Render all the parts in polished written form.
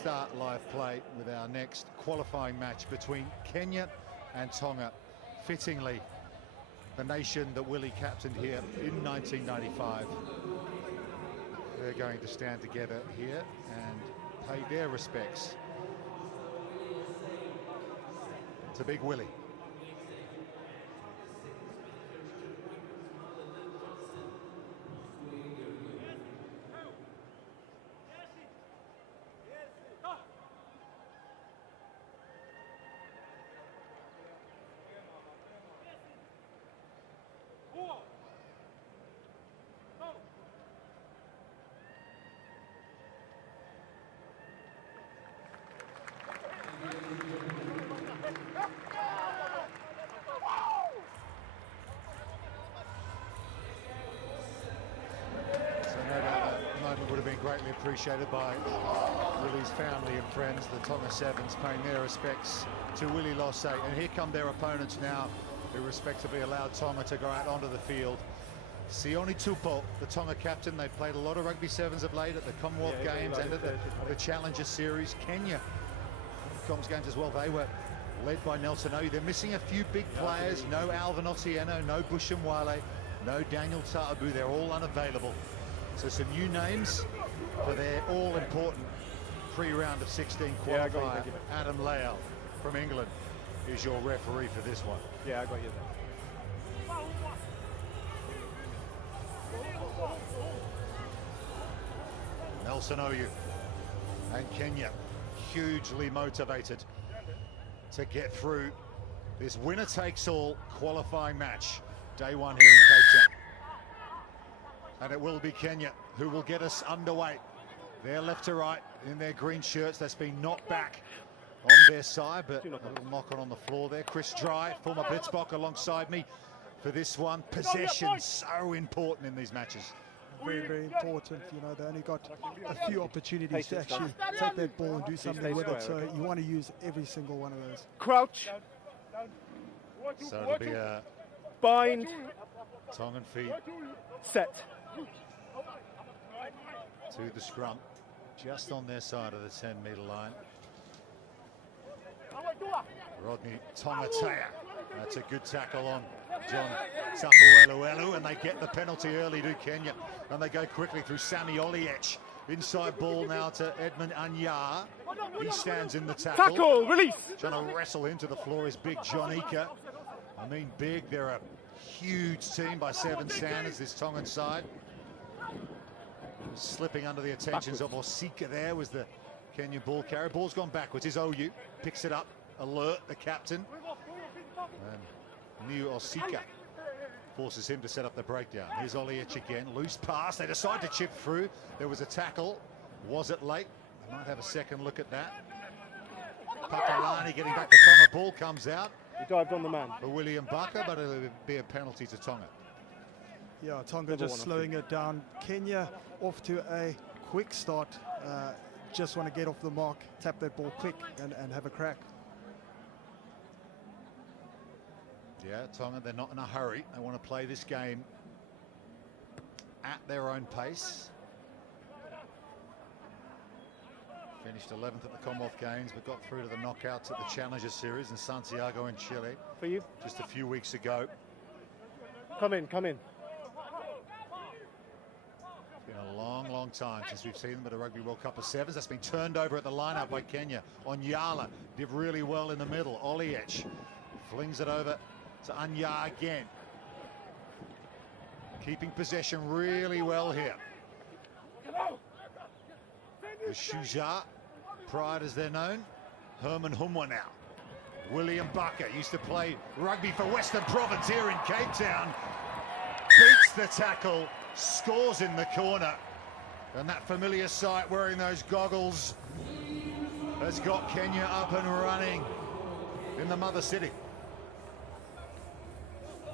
Start live play with our next qualifying match between Kenya and Tonga. Fittingly, the nation that Willie captained here in 1995. They're going to stand together here and pay their respects to Big Willie. Would have been greatly appreciated by Willie's family and friends, the Tonga Sevens, paying their respects to Willie Losse. And here come their opponents now, who respectably allowed Tonga to go out onto the field. Sione Tupou, the Tonga captain. They played a lot of rugby sevens of late at the Commonwealth Games and at the Challenger Series. Kenya, Coms Games as well. They were led by Nelson Oyu. They're missing a few big players. No Alvin Otieno, no Bushimwale, no Daniel Ta'abu. They're all unavailable. So some new names for their all-important pre-round of 16 qualifier. Adam Layell from England is your referee for this one. Yeah, I got you there. Nelson Oyu and Kenya hugely motivated to get through this winner-takes-all qualifying match. Day one here in Cape Town. And it will be Kenya who will get us underway. They're left to right in their green shirts. That's been knocked back on their side, but a little knock on the floor there. Chris Dry, former Blitzbock, alongside me for this one. Possession so important in these matches. Very, very important. You know, they only got a few opportunities to actually take that ball and do something with it. So you want to use every single one of those. Crouch. So it'll be a bind. Tongan feet. Set. To the scrum, just on their side of the 10-metre line. Rodney Tongatea. That's a good tackle on John Tapueluelu, and they get the penalty early to Kenya. And they go quickly through Sammy Oliech. Inside ball now to Edmund Anyar. He stands in the tackle. Tackle, release. Trying to wrestle into the floor is big John Ika. I mean big, they're a huge team by 7 standards, this Tongan side. Slipping under the attentions of Osika there was the Kenyan ball carrier. Ball's gone backwards. Is Oyu, picks it up, alert the captain. And Niu Osika forces him to set up the breakdown. Here's Oliech again, loose pass. They decide to chip through. There was a tackle. Was it late? They might have a second look at that. Pakalani getting back the Tonga. Ball comes out. He dived on the man. For William Barker, but it'll be a penalty to Tonga. Yeah, Tonga just slowing it down. Kenya off to a quick start. Just want to get off the mark, tap that ball quick and have a crack. Yeah, Tonga, they're not in a hurry. They want to play this game at their own pace. Finished 11th at the Commonwealth Games, but got through to the knockouts at the Challenger Series in Santiago in Chile. For you? Just a few weeks ago. Come in, come in. It's been a long, long time since we've seen them at a Rugby World Cup of Sevens. That's been turned over at the lineup by Kenya. Onyala did really well in the middle. Oliech flings it over to Anyar again. Keeping possession really well here. The Shuja, Pride as they're known. Herman Humwa now. William Barker used to play rugby for Western Province here in Cape Town. Beats the tackle, scores in the corner. And that familiar sight wearing those goggles has got Kenya up and running in the mother city.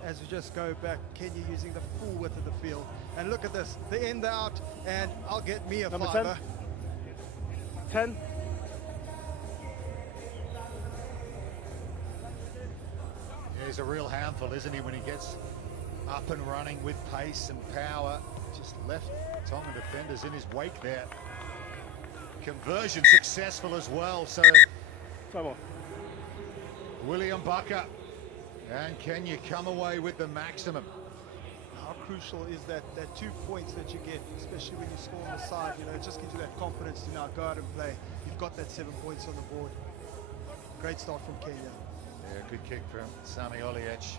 As we just go back, Kenya using the full width of the field. And look at this, the end out, and I'll get me a Number fiver. 10. Yeah, he's a real handful, isn't he, when he gets up and running with pace and power. Just left Tongan defenders in his wake there. Conversion successful as well. So Come on. William Bucker and Kenya come away with the maximum. How crucial is that 2 points that you get, especially when you score on the side? You know, it just gives you that confidence to now go out and play. You've got that 7 points on the board. Great start from Kenya. Yeah, good kick from Sami Oliech.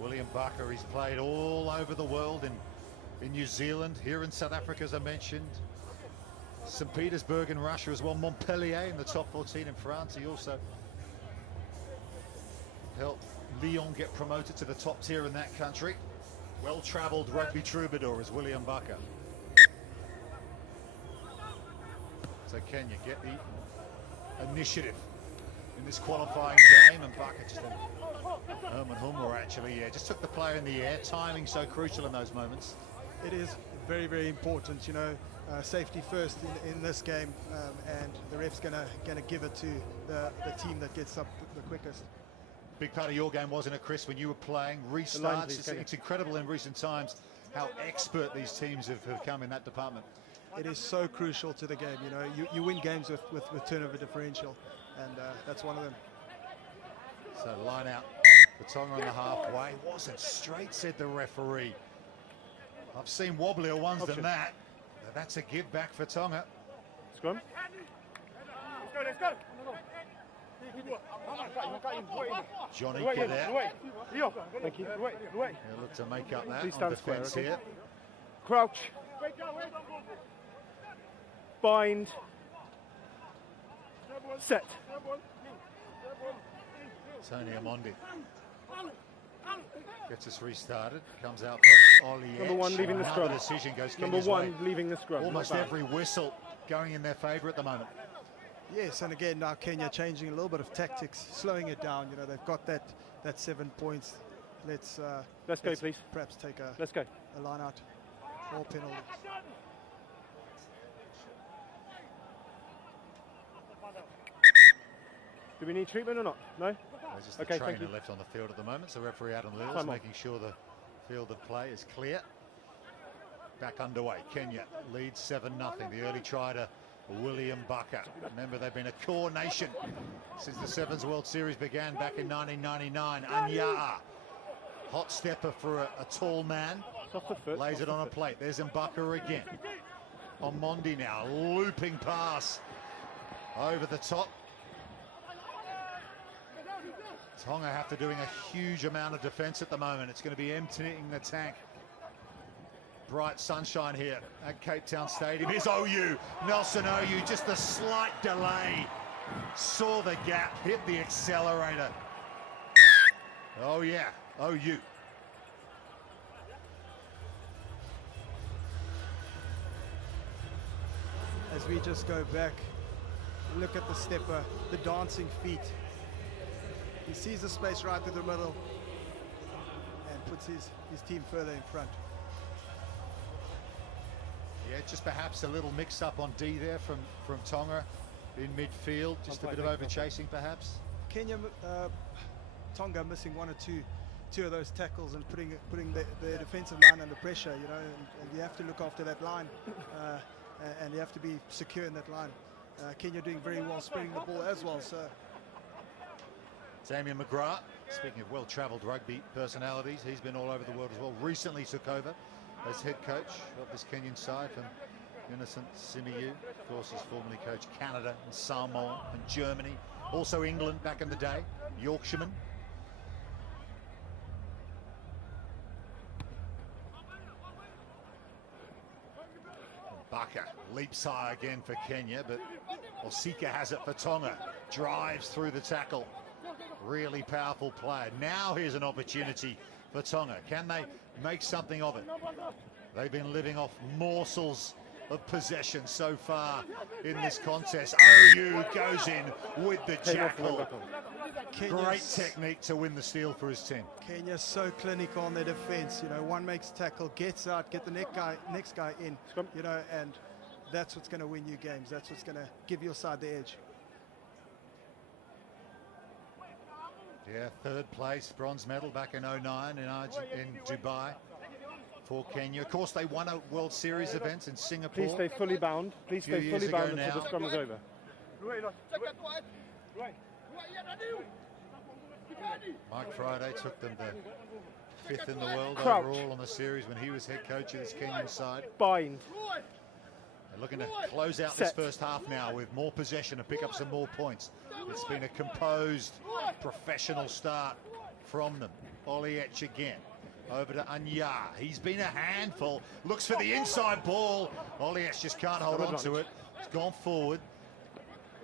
William Bucker, he's played all over the world, in New Zealand, here in South Africa, as I mentioned. St. Petersburg in Russia as well. Montpellier in the top 14 in France. He also helped Lyon get promoted to the top tier in that country. Well-travelled rugby troubadour is William Bucker. So Kenya get the initiative in this qualifying game, and Bucker just Herman Hummer actually, yeah, just took the player in the air. Timing so crucial in those moments. It is very, very important, you know, safety first in this game, and the ref's gonna give it to the team that gets up the quickest. Big part of your game, wasn't it, Chris, when you were playing restarts? It's incredible in recent times how expert these teams have come in that department. It is so crucial to the game, you know. You win games with turnover differential, and that's one of them. So line out for Tonga on the halfway. Wasn't straight, said the referee. I've seen wobblier ones than that. That's a give back for Tonga. Scrum. Let's go. Johnny Cadet. Thank you. He'll look to make up that Please on stand defence square, okay? here. Crouch. Bind. Set. Tony Amondi gets us restarted. Comes out for Oliech. Number 1 leaving the scrum. The decision goes Number Kenya's 1 way. leaving the scrum. Almost every whistle going in their favour at the moment. Yes, and again now Kenya changing a little bit of tactics, slowing it down. You know, they've got that 7 points. Let's go, please. Perhaps take Let's go. a line out or penalty. Do we need treatment or not? No? There's just the Okay, thank trainer you. left on the field at the moment, so referee Adam Little is Time on. making sure the field of play is clear. Back underway. Kenya leads 7-0. The early try to William Bucker. Remember, they've been a core nation since the Sevens World Series began back in 1999. Anyaa, hot stepper for a tall man. It's off the foot. Lays it on a plate. There's Mbaka again. Omondi now, looping pass over the top. Tonga after doing a huge amount of defence at the moment. It's going to be emptying the tank. Bright sunshine here at Cape Town Stadium. Here's OU, Nelson OU, just a slight delay. Saw the gap, hit the accelerator. Oh yeah, OU. As we just go back, look at the stepper, the dancing feet. He sees the space right through the middle and puts his team further in front. Yeah, just perhaps a little mix-up on D there from Tonga in midfield. Just a bit of over-chasing, perhaps. Kenya, Tonga missing 1 or 2 of those tackles and putting the defensive line under pressure, you know, and you have to look after that line and you have to be secure in that line. Kenya doing very well spreading the ball as well. So Damien McGrath, speaking of well-travelled rugby personalities, he's been all over the world as well. Recently took over as head coach of this Kenyan side from Innocent Simiyu. Of course, he's formerly coached Canada and Samoa and Germany. Also England back in the day, Yorkshireman. Bucker leaps high again for Kenya, but Osika has it for Tonga. Drives through the tackle. Really powerful play. Now here's an opportunity for Tonga. Can they make something of it? They've been living off morsels of possession so far in this contest. OU goes in with the jackal. Great technique to win the steal for his team. Kenya's so clinical on their defense. You know, one makes tackle, gets out, get the next guy in. You know, and that's what's going to win you games. That's what's going to give your side the edge. Yeah, third place, bronze medal back in '09 in Dubai. for Kenya. Of course, they won a World Series event in Singapore. Please stay fully bound. Please Few stay years fully ago bound until now. the scrum is over. Mike Friday took them to 5th in the world Crouch. overall on the series when he was head coach of this Kenyan side. Bind. They're looking to close out Set. this first half now with more possession and pick up some more points. It's been a composed, professional start from them. Oliech again. Over to Anya. He's been a handful. Looks for the inside ball. Oliech just can't hold on to it. It's gone forward.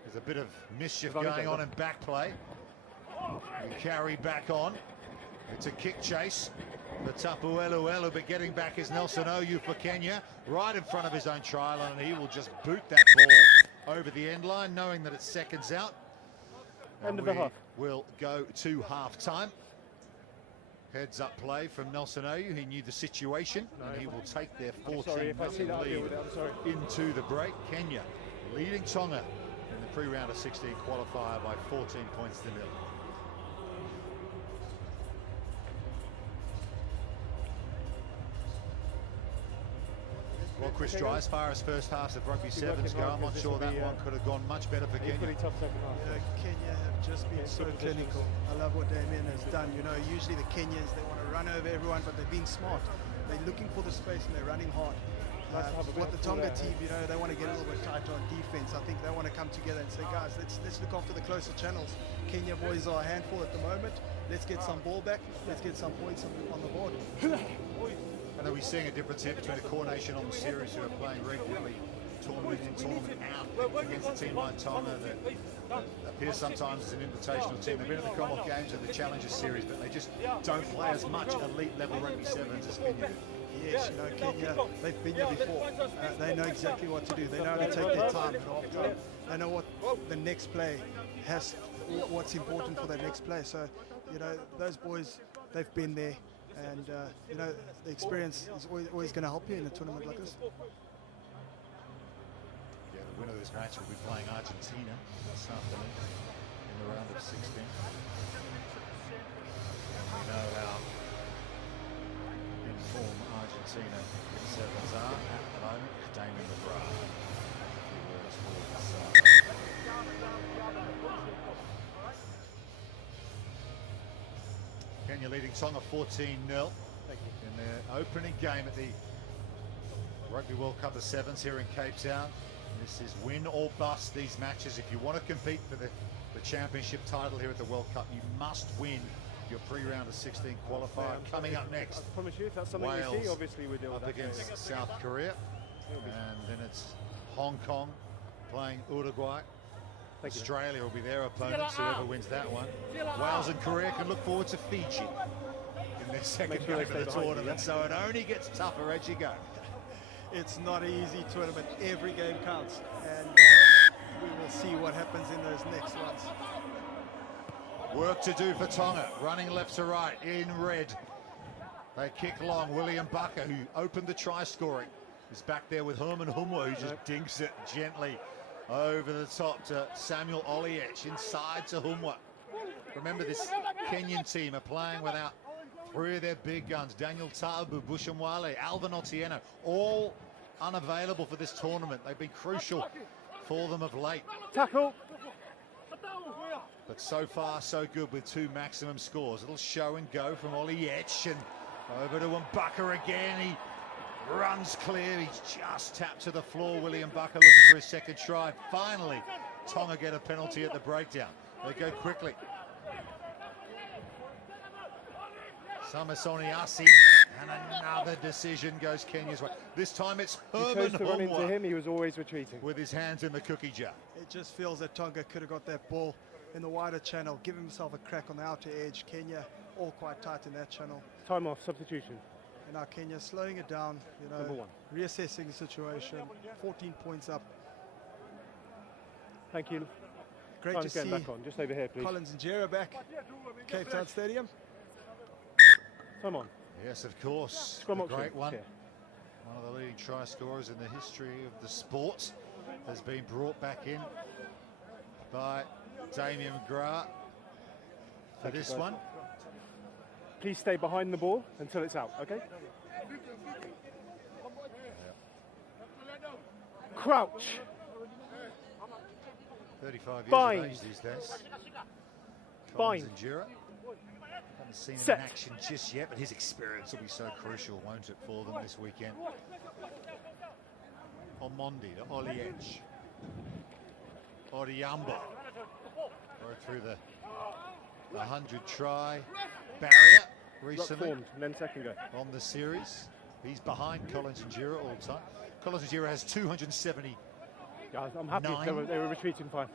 There's a bit of mischief going on in back play. We carry back on. It's a kick chase. The Tapueluelu, but getting back is Nelson Oyu for Kenya, right in front of his own try line, and he will just boot that ball over the end line, knowing that it's seconds out. End of the half. We'll go to half time. Heads up play from Nelson Oyu. He knew the situation, and he will take their 14 lead into the break. Kenya leading Tonga in the pre-round of 16 qualifier by 14 points to 0. Well, Chris Dry, as far as first halves of rugby sevens go, I'm not sure that one could have gone much better for Kenya. Tough second half. Kenya have just been so clinical. I love what Damien has done. You know, usually the Kenyans, they want to run over everyone, but they've been smart. They're looking for the space and they're running hard. What the Tonga team, you know, they want to get a little bit tighter on defense. I think they want to come together and say, guys, let's look after the closer channels. Kenya boys are a handful at the moment. Let's get some ball back. Let's get some points on the board. I know we're seeing a difference here between a core nation on the series who are playing regularly, tournament in, tournament out, against a team like Tonga that appears sometimes as an invitational team. They've been in the Commonwealth Games and the Challengers Series, but they just don't play as much elite level rugby sevens as Kenya do. Yes, you know, Kenya, they've been here before. They know exactly what to do. They know how to take their time at half time. They know what the next play has, what's important for their next play. So, you know, those boys, they've been there. And, you know, the experience is always going to help you in a tournament like this. Yeah, the winner of this match will be playing Argentina this afternoon in the round of 16. And we know how in form Argentina in sevens are at the moment. Damien McGrath. Kenya leading Tonga 14-0 in their opening game at the Rugby World Cup of Sevens here in Cape Town. This is win or bust, these matches. If you want to compete for the championship title here at the World Cup, you must win your pre-round of 16 qualifier. Coming up next, I promise you, if that's something Wales we see, obviously we deal with up that. against South Korea. And then it's Hong Kong playing Uruguay. Australia will be their opponents, whoever wins that one. Wales and Korea can look forward to Fiji in their second game of the tournament, so it only gets tougher as you go. It's not an easy tournament. Every game counts, and we will see what happens in those next ones. Work to do for Tonga, running left to right in red. They kick long. William Bucker, who opened the try scoring, is back there with Herman Humwa, who just dinks it gently over the top to Samuel Oliech, inside to Humwa. Remember, this Kenyan team are playing without three of their big guns, Daniel Tabu, Bushamwale, Alvin Otieno, all unavailable for this tournament. They've been crucial for them of late. Tackle! But so far, so good with two maximum scores. A little show and go from Oliech, and over to Mbaka again. He runs clear. He's just tapped to the floor. William Bucker looking for his second try. Finally, Tonga get a penalty at the breakdown. They go quickly. Samasoniasi, and another decision goes Kenya's way. This time it's Herman He chose to run into Humwa him, he was always retreating. with his hands in the cookie jar. It just feels that Tonga could have got that ball in the wider channel, give himself a crack on the outer edge. Kenya all quite tight in that channel. Time off, substitution. And now Kenya slowing it down, you know, Number one. reassessing the situation. 14 points up. Thank you. Great Time's to getting see back on, just over here, please. Collins and Jera back, Cape Town Stadium. Come on. Yes, of course. Scrum The option. great one. Yeah. One of the leading try scorers in the history of the sport has been brought back in by Damien McGrath for Thank you, this guys. one. Please stay behind the ball until it's out, okay? Crouch. 35 years Bind. of age these days. Bind. Collins and Jura. Haven't seen him Set. in action just yet, but his experience will be so crucial, won't it, for them this weekend? Omondi to Oliech. Oriambo. Go through the 100 try barrier Rock recently formed, and then second go. on the series. He's behind Collins and Jura all the time. Collins and Jura has 270. Yeah, I'm happy. They were retreating fine.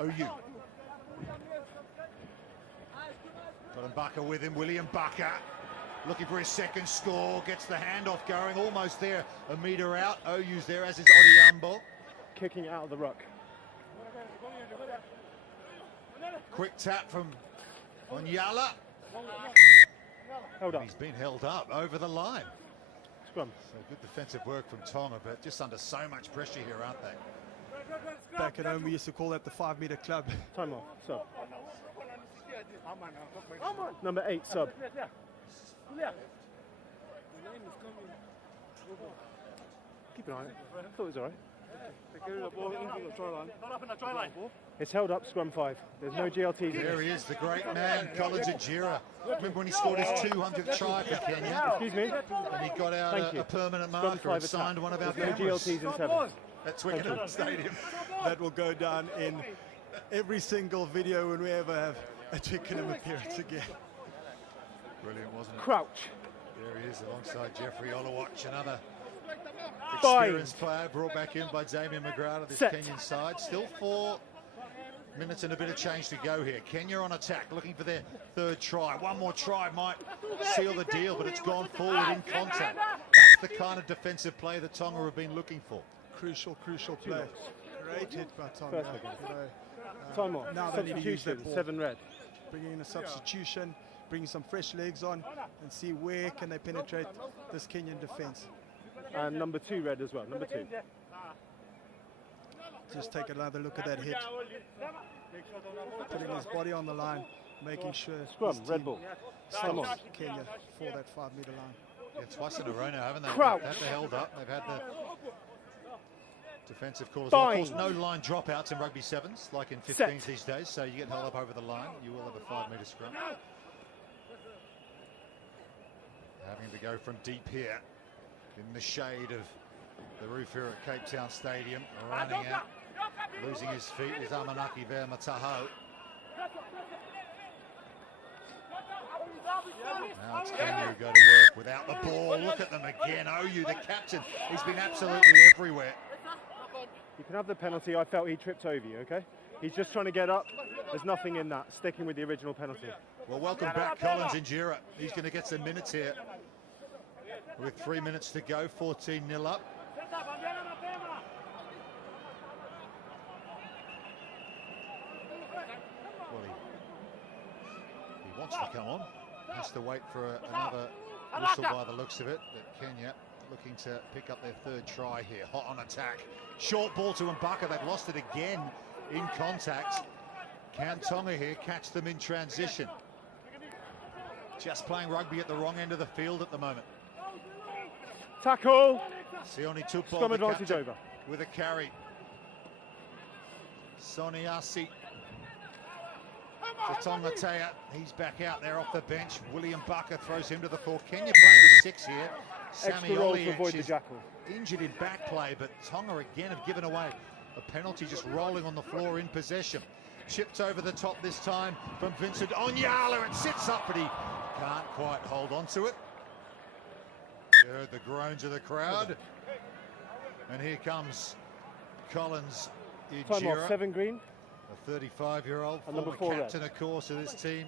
OU. Got Mbaka with him, William Mbaka. Looking for his second score, gets the handoff going, almost there, a metre out. OU's there, as is Odiambo. Kicking it out of the ruck. Quick tap from Onyala. Held up. He's been held up over the line. Scrum. So good defensive work from Tonga, but just under so much pressure here, aren't they? Back at home, we used to call that the 5-meter club. Time off. Sub. Number 8, sub. Keep an eye on it. I thought it was alright. It's held up, scrum 5. There's no GLTs. There he is, the great man, Collins and Jura. Remember when he scored his 200th try for Kenya? Excuse me. And he got out a permanent Scrum marker 5 and signed attack. one of our There's no cameras GLTs in 7. at Twickenham Stadium. That will go down in every single video when we ever have a Twickenham appearance again. Brilliant, wasn't it? Crouch. There he is, alongside Jeffrey Olawatch, another Bind. experienced player brought back in by Damien McGrath of this Set. Kenyan side. Still 4 minutes and a bit of change to go here. Kenya on attack, looking for their third try. One more try might seal the deal, but it's gone forward in contact. That's the kind of defensive play that Tonga have been looking for. Crucial play. Great hit by Tonga. First again. You know, Time off. now they need to use that Substitution. ball. 7 red. Bringing in a substitution, bringing some fresh legs on, and see where can they penetrate this Kenyan defense. And number 2 red as well. Number 2. Just take another look at that hit. Putting his body on the line, making sure Scrum. his Red team ball. stops Kenya for that 5-meter line. Yeah, twice in a row now, haven't they? Crouch. They've had the held up. They've had the defensive call as Bind. well. Of course, no line dropouts in rugby 7s, like in 15s Set. these days, so you get held up over the line, you will have a 5-metre scrum. Having to go from deep here, in the shade of the roof here at Cape Town Stadium, running out, losing his feet is Amanaki Vermataho. Now it's Kenya who go to work without the ball. Look at them again. OU, the captain, he's been absolutely everywhere. You can have the penalty. I felt he tripped over you, okay? He's just trying to get up. There's nothing in that. Sticking with the original penalty. Well, welcome back, Collins and Jura. He's going to get some minutes here. With 3 minutes to go, 14-0 up. Well, he wants to come on. Has to wait for another whistle by the looks of it. But Kenya looking to pick up their third try here. Hot on attack. Short ball to Mbaka. They've lost it again in contact. Can Tonga here catch them in transition? Just playing rugby at the wrong end of the field at the moment. Tackle. Sione Tupou, Scrum the advantage captain, over. with a carry. Soniasi. Tonga Tea, he's back out there off the bench. William Mbaka throws him to the floor. Kenya playing with 6 here. Sammy Extra roll to avoid Oliech the is jackal. injured in back play, but Tonga again have given away a penalty, just rolling on the floor in possession. Chipped over the top this time from Vincent Onyala. It sits up, but he can't quite hold on to it. You heard the groans of the crowd. And here comes Collins Time off. Ijira, 7 green. a 35-year-old And number former 4 captain, of course, of this team.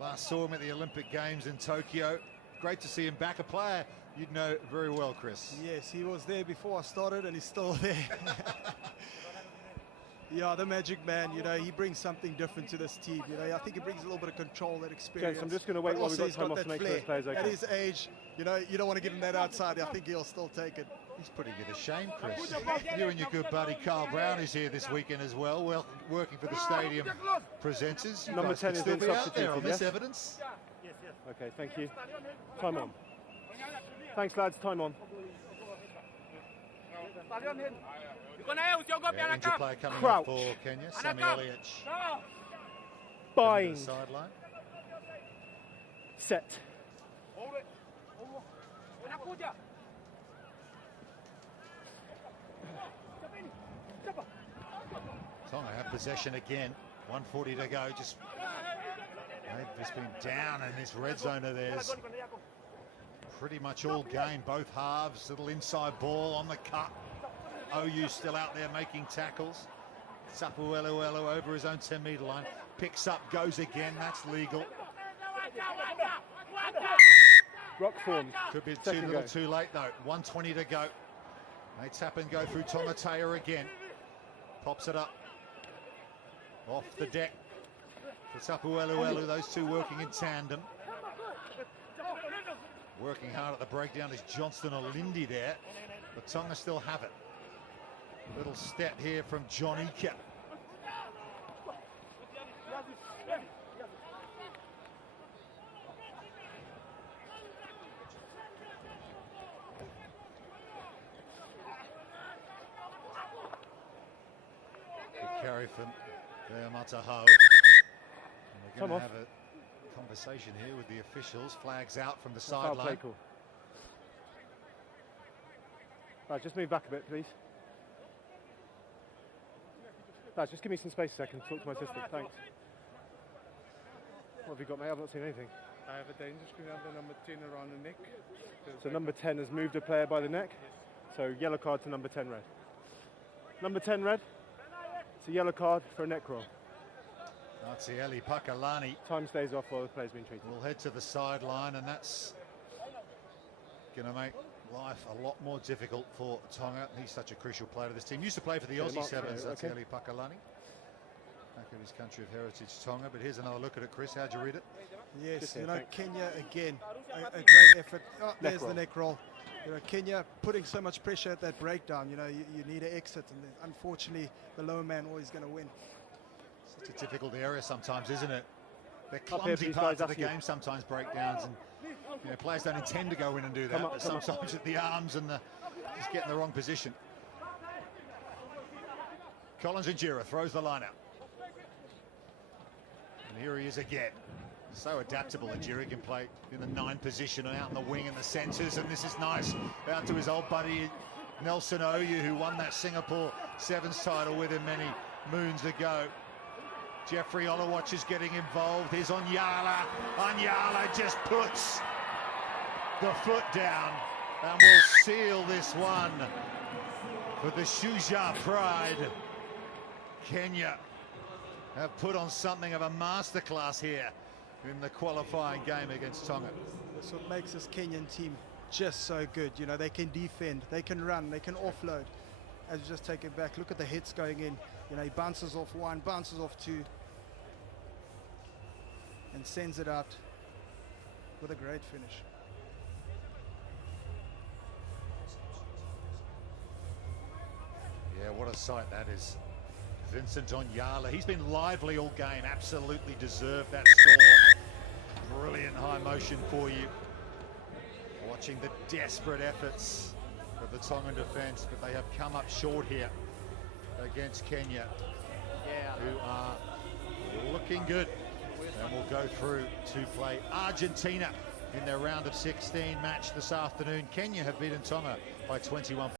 Last saw him at the Olympic Games in Tokyo. Great to see him back, a player you'd know very well, Chris. Yes, he was there before I started, and he's still there. Yeah, the magic man, you know, he brings something different to this team. You know, I think he brings a little bit of control, that experience. Gents, I'm just going to wait But while we've also got he's time off that to make sure flair. the players okay. At his age, you know, you don't want to give him that outside. I think he'll still take it. He's putting you to shame, Chris. You and your good buddy Carl Brown is here this weekend as well. Well, working for the stadium presenters. You Number guys 10 could is still being be out there on substituted, this yes? evidence. Okay, thank you. Time on. Thanks, lads. Time on. Yeah, injured player coming Crouch. up for Kenya, Sammy Oliech. Bind. Sideline. Set. Tonga have possession again. 1:40 to go. They've just been down in this red zone of theirs. Pretty much all game, both halves. Little inside ball on the cut. OU still out there making tackles. Sapueluelu over his own 10-metre line. Picks up, goes again. That's legal. Rock form. Could be too little too late though. 1:20 to go. They tap and go through Tongatea again. Pops it up. Off the deck for Sapueluelu. Those two working in tandem. Working hard at the breakdown is Johnston or Lindy there. But Tonga still have it. Little step here from John Ika. Good carry from Mataho. We're going to have a conversation here with the officials. Flags out from the sideline. Cool. Right, just move back a bit, please. Right, just give me some space a second. Talk to my assistant. Thanks. What have you got, mate? I've not seen anything. I have a danger screen on the number 10 around the neck. So number 10 has moved a player by the neck. So yellow card to number 10 red. Number 10 red. It's a yellow card for a neck roll. That's Eli Pakalani. Time stays off while the player's being treated. We'll head to the sideline, and that's going to make life a lot more difficult for Tonga. He's such a crucial player to this team. Used to play for the RWC7s, that's Eli Pakalani. Back in his country of heritage, Tonga. But here's another look at it, Chris. How'd you read it? Yes, Here, you know, thanks. Kenya again, a great effort. Oh, there's roll. the neck roll. You know, Kenya putting so much pressure at that breakdown. You know, you need an exit, and then unfortunately, the lower man always going to win. Such a difficult area sometimes, isn't it? They're here, clumsy please, parts guys, of the after you. game sometimes, breakdowns, and you know, players don't intend to go in and do that. Come up, But come up. sometimes at the arms and just get in the wrong position. Collins Injera throws the line out. And here he is again. So adaptable, Injera can play in the 9 position and out in the wing and the centres, and this is nice. Out to his old buddy Nelson Oyu, who won that Singapore Sevens title with him many moons ago. Jeffrey Olawatch is getting involved. Here's Onyala. Onyala just puts the foot down and will seal this one for the Shuja pride. Kenya have put on something of a masterclass here in the qualifying game against Tonga. That's what makes this Kenyan team just so good. You know, they can defend, they can run, they can offload. As you just take it back, look at the hits going in. You know, he bounces off 1, bounces off 2, and sends it out with a great finish. Yeah, what a sight that is. Vincent Onyala, he's been lively all game, absolutely deserved that score. Brilliant high motion for you. Watching the desperate efforts of the Tongan defence, but they have come up short here against Kenya, who are looking good. And will go through to play Argentina in their round of 16 match this afternoon. Kenya have beaten Tonga by 21.